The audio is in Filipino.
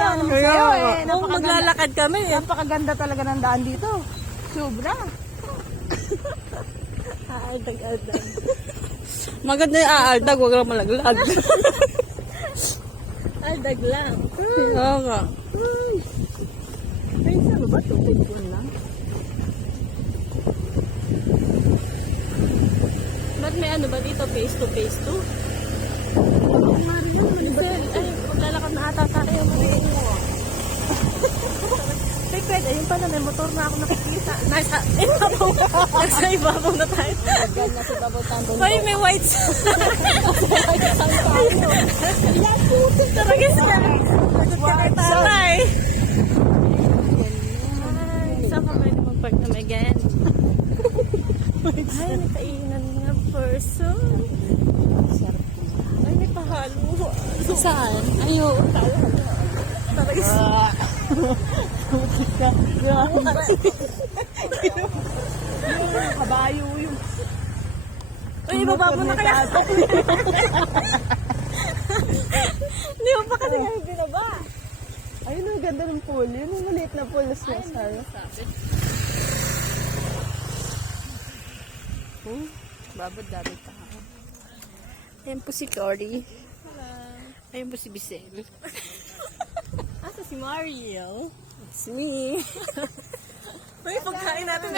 nga naman sa'yo eh. Kung maglalakad kami eh. Napakaganda talaga ng daan dito. Sobra. Aaldag-aldag. Maganda yung aaldag, huwag lang malaglag. Aldag lang. Oo nga. Ay, saan ba ito? Pinipon lang. Ba't may ano ba dito? Face to face to? Maribel, ay, maglalakad na ata tayo. Ay, pwede. Ayun pala, may motor na ako nakikita. Nasa ibabaw na tayo. Nasa double tandon. Ay, may white sign. Taragis ka. White sign. Saan ka pwede mag-park na may ganyan? Ay, may kainan nga person. Ay, may pahalo. Saan? Ayo. Taragis. Putik ka. Kabayo yung... Uy, ibaba mo na kaya. Hindi mo pa kasi kami binaba. Ayun ang ganda ng pool. Yun ang maliit na pool na sinasara. Babad dami pa. Ayan po si Cory. Ayan po si Bisel. Asa si Mariel? It's me. May pagkain natin.